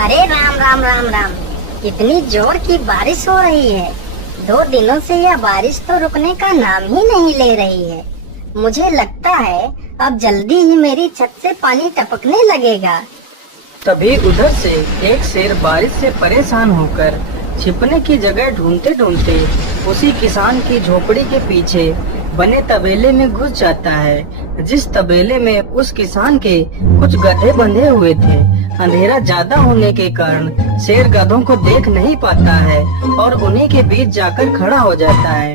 अरे राम राम राम राम। इतनी जोर की बारिश हो रही है। 2 दिनों से यह बारिश तो रुकने का नाम ही नहीं ले रही है। मुझे लगता है अब जल्दी ही मेरी छत से पानी टपकने लगेगा। तभी उधर से एक शेर बारिश से परेशान होकर छिपने की जगह ढूंढते ढूंढते उसी किसान की झोपड़ी के पीछे बने तबेले में घुस जाता है, जिस तबेले में उस किसान के कुछ गधे बंधे हुए थे। अंधेरा ज्यादा होने के कारण शेर गधों को देख नहीं पाता है और उन्हीं के बीच जाकर खड़ा हो जाता है।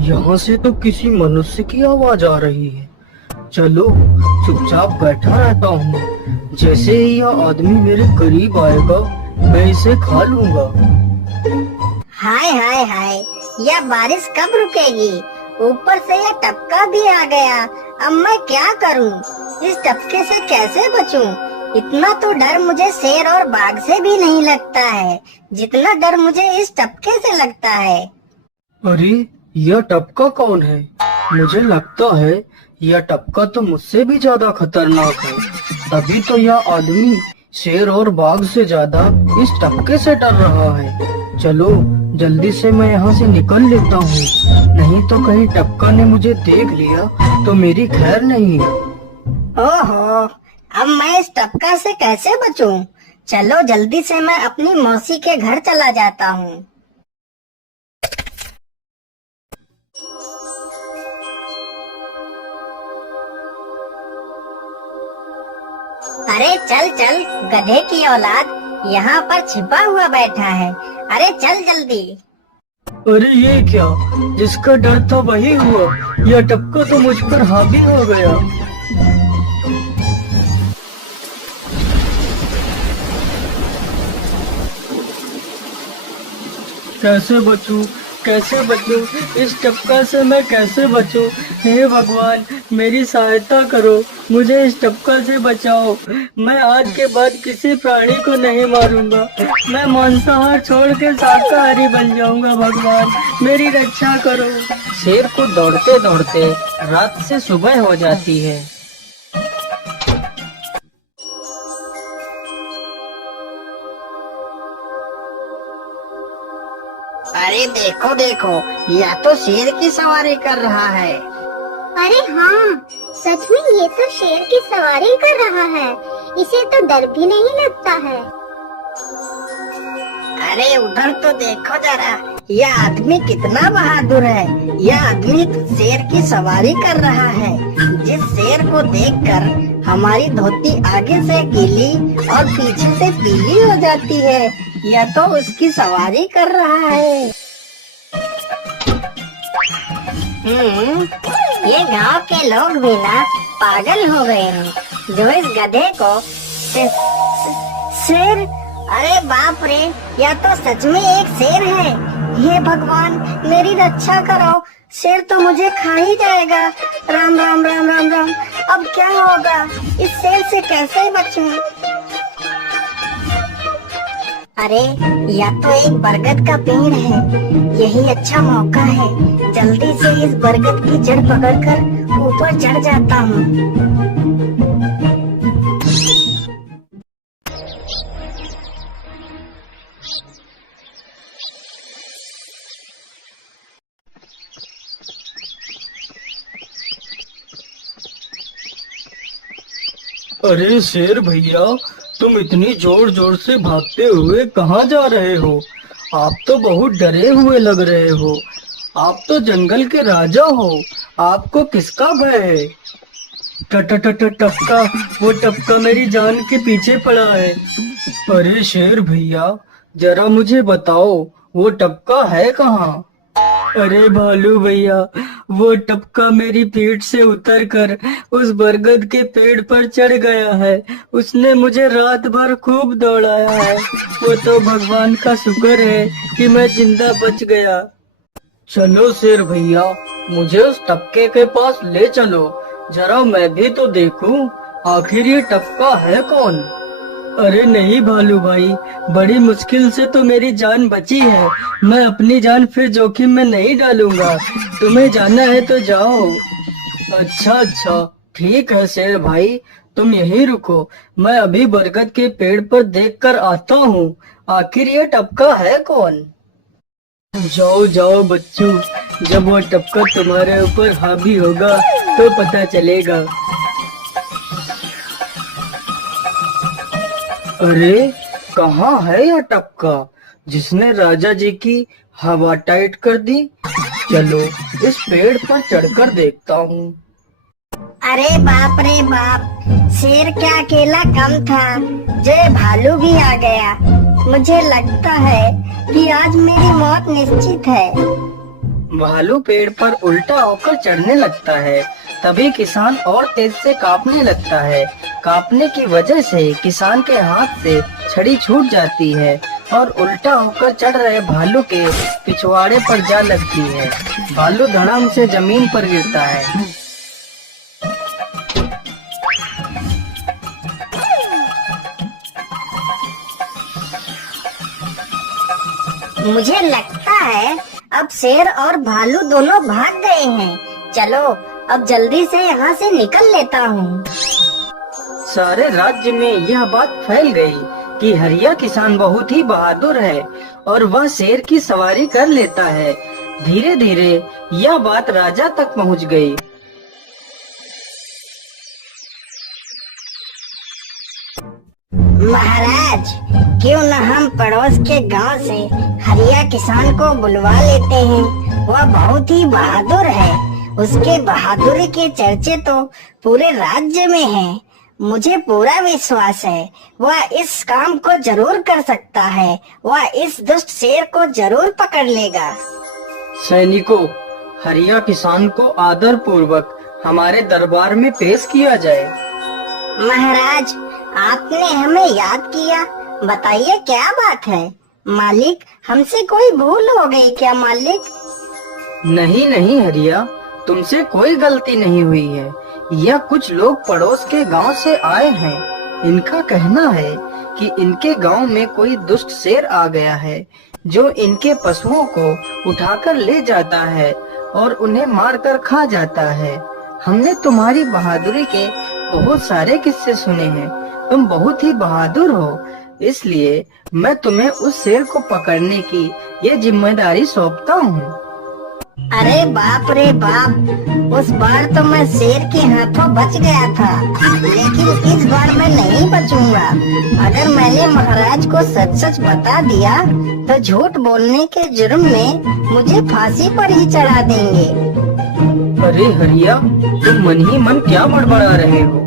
यहाँ से तो किसी मनुष्य की आवाज आ रही है। चलो चुपचाप बैठा रहता हूँ, जैसे ही यह आदमी मेरे करीब आएगा मैं इसे खा लूँगा। हाय हाय हाय, यह बारिश कब रुकेगी? ऊपर से यह टपका भी आ गया। अब मैं क्या करूं? इस टपके से कैसे बचूं? इतना तो डर मुझे शेर और बाघ से भी नहीं लगता है, जितना डर मुझे इस टपके से लगता है। अरे यह टपका कौन है? मुझे लगता है यह टपका तो मुझसे भी ज्यादा खतरनाक है। तभी तो यह आदमी शेर और बाघ से ज्यादा इस टपके से डर रहा है। चलो जल्दी से मैं यहाँ से निकल लेता हूँ, नहीं तो कहीं टपका ने मुझे देख लिया तो मेरी खैर नहीं। ओहो, अब मैं इस टपका से कैसे बचूं? चलो जल्दी से मैं अपनी मौसी के घर चला जाता हूँ। अरे चल चल गधे की औलाद, यहाँ पर छिपा हुआ बैठा है। अरे चल जल्दी। अरे ये क्या, जिसका डर था वही हुआ। यह टपका तो मुझ पर हावी हो गया। कैसे बचूं? कैसे बचूं? इस टपका से मैं कैसे बचूं? हे भगवान मेरी सहायता करो, मुझे इस टपका से बचाओ। मैं आज के बाद किसी प्राणी को नहीं मारूंगा, मैं मांसाहार छोड़ के शाकाहारी बन जाऊंगा। भगवान मेरी रक्षा करो। शेर को दौड़ते दौड़ते रात से सुबह हो जाती है। अरे देखो देखो, यह तो शेर की सवारी कर रहा है। अरे हाँ, सच में ये तो शेर की सवारी कर रहा है। इसे तो डर भी नहीं लगता है। अरे उधर तो देखो जरा, यह आदमी कितना बहादुर है। यह आदमी तो शेर की सवारी कर रहा है। जिस शेर को देखकर हमारी धोती आगे से गीली और पीछे से पीली हो जाती है, यह तो उसकी सवारी कर रहा है। ये गांव के लोग भी ना पागल हो गए हैं, जो इस गधे को शेर। अरे बाप रे, यह तो सच में एक शेर है। हे भगवान मेरी रक्षा करो, शेर तो मुझे खा ही जाएगा। राम राम राम राम राम। अब क्या होगा? इस शेर से कैसे बचूं? अरे यह तो एक बरगद का पेड़ है। यही अच्छा मौका है, जल्दी से इस बरगद की जड़ पकड़कर ऊपर चढ़ जाता हूँ। अरे शेर भैया, तुम इतनी जोर जोर से भागते हुए कहाँ जा रहे हो? आप तो बहुत डरे हुए लग रहे हो। आप तो जंगल के राजा हो, आपको किसका भय है? टपका, वो टपका मेरी जान के पीछे पड़ा है। अरे शेर भैया, जरा मुझे बताओ वो टपका है कहाँ? अरे भालू भैया, वो टपका मेरी पीठ से उतरकर उस बरगद के पेड़ पर चढ़ गया है। उसने मुझे रात भर खूब दौड़ाया है। वो तो भगवान का शुक्र है कि मैं जिंदा बच गया। चलो शेर भैया, मुझे उस टपके के पास ले चलो, जरा मैं भी तो देखूं आखिर ये टपका है कौन। अरे नहीं भालू भाई, बड़ी मुश्किल से तो मेरी जान बची है। मैं अपनी जान फिर जोखिम में नहीं डालूंगा। तुम्हें जाना है तो जाओ। अच्छा अच्छा, ठीक है शेर भाई, तुम यहीं रुको। मैं अभी बरगद के पेड़ पर देख कर आता हूँ। आखिर ये टपका है कौन? जाओ जाओ बच्चों, जब वो टपका तुम्हारे ऊपर हावी होगा तो पता चलेगा। अरे कहाँ है यह टपका जिसने राजा जी की हवा टाइट कर दी? चलो इस पेड़ पर चढ़कर देखता हूँ। अरे बाप रे बाप, शेर क्या अकेला कम था, जय भालू भी आ गया। मुझे लगता है कि आज मेरी मौत निश्चित है। भालू पेड़ पर उल्टा होकर चढ़ने लगता है। तभी किसान और तेज से कांपने लगता है। कांपने की वजह से किसान के हाथ से छड़ी छूट जाती है और उल्टा होकर चढ़ रहे भालू के पिछवाड़े पर जा लगती है। भालू धड़ाम से जमीन पर गिरता है। मुझे लगता है अब शेर और भालू दोनों भाग गए हैं। चलो अब जल्दी से यहाँ से निकल लेता हूँ। सारे राज्य में यह बात फैल गई कि हरिया किसान बहुत ही बहादुर है और वह शेर की सवारी कर लेता है। धीरे धीरे यह बात राजा तक पहुँच गई। महाराज, क्यों न हम पड़ोस के गांव से हरिया किसान को बुलवा लेते हैं। वह बहुत ही बहादुर है। उसके बहादुरी के चर्चे तो पूरे राज्य में हैं। मुझे पूरा विश्वास है वह इस काम को जरूर कर सकता है। वह इस दुष्ट शेर को जरूर पकड़ लेगा। सैनिकों, हरिया किसान को आदर पूर्वक हमारे दरबार में पेश किया जाए। महाराज, आपने हमें याद किया। बताइए क्या बात है। मालिक, हमसे कोई भूल हो गई क्या मालिक? नहीं नहीं हरिया, तुमसे कोई गलती नहीं हुई है। यह कुछ लोग पड़ोस के गांव से आए हैं। इनका कहना है कि इनके गांव में कोई दुष्ट शेर आ गया है जो इनके पशुओं को उठाकर ले जाता है और उन्हें मारकर खा जाता है। हमने तुम्हारी बहादुरी के बहुत सारे किस्से सुने हैं। तुम बहुत ही बहादुर हो, इसलिए मैं तुम्हें उस शेर को पकड़ने की ये जिम्मेदारी सौंपता हूँ। अरे बाप रे बाप, उस बार तो मैं शेर के हाथों बच गया था, लेकिन इस बार मैं नहीं बचूंगा। अगर मैंने महाराज को सच सच बता दिया तो झूठ बोलने के जुर्म में मुझे फांसी पर ही चढ़ा देंगे। अरे हरिया, तुम मन ही मन क्या बड़बड़ा रहे हो?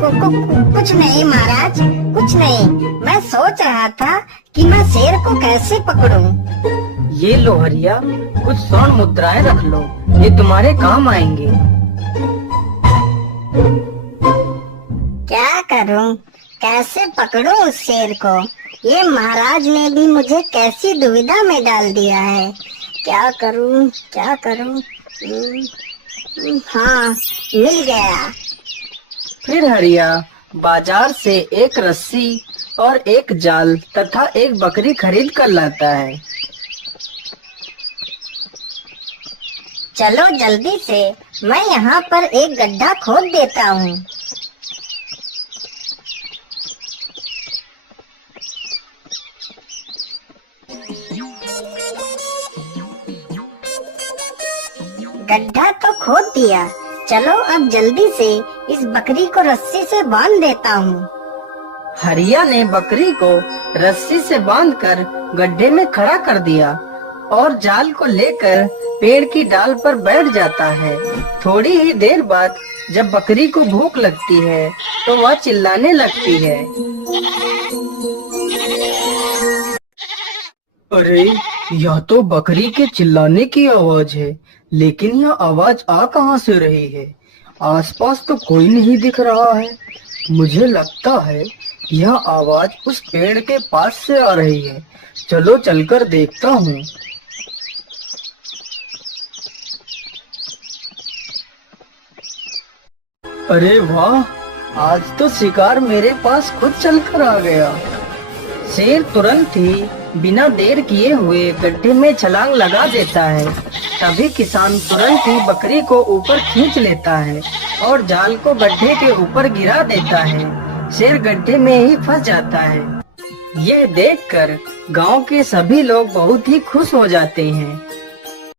कुछ नहीं महाराज, कुछ नहीं। मैं सोच रहा था कि मैं शेर को कैसे पकड़ूं। ये लो हरिया, कुछ स्वर्ण मुद्राएं रख लो, ये तुम्हारे काम आएंगे। क्या करूं, कैसे पकड़ूं उस शेर को? ये महाराज ने भी मुझे कैसी दुविधा में डाल दिया है। क्या करूं, क्या करूं? हाँ, मिल गया। फिर हरिया बाजार से एक रस्सी और एक जाल तथा एक बकरी खरीद कर लाता है। चलो जल्दी से, मैं यहाँ पर एक गड्ढा खोद देता हूँ। गड्ढा तो खोद दिया। चलो अब जल्दी से इस बकरी को रस्सी से बांध देता हूँ। हरिया ने बकरी को रस्सी से बांधकर गड्ढे में खड़ा कर दिया और जाल को लेकर पेड़ की डाल पर बैठ जाता है। थोड़ी ही देर बाद जब बकरी को भूख लगती है तो वह चिल्लाने लगती है। अरे, यह तो बकरी के चिल्लाने की आवाज है, लेकिन यह आवाज आ कहाँ से रही है? आसपास तो कोई नहीं दिख रहा है। मुझे लगता है यह आवाज उस पेड़ के पास से आ रही है। चलो चलकर देखता हूँ। अरे वाह, आज तो शिकार मेरे पास खुद चल कर आ गया। शेर तुरंत ही बिना देर किए हुए गड्ढे में छलांग लगा देता है। तभी किसान तुरंत ही बकरी को ऊपर खींच लेता है और जाल को गड्ढे के ऊपर गिरा देता है। शेर गड्ढे में ही फंस जाता है। यह देखकर गांव के सभी लोग बहुत ही खुश हो जाते हैं।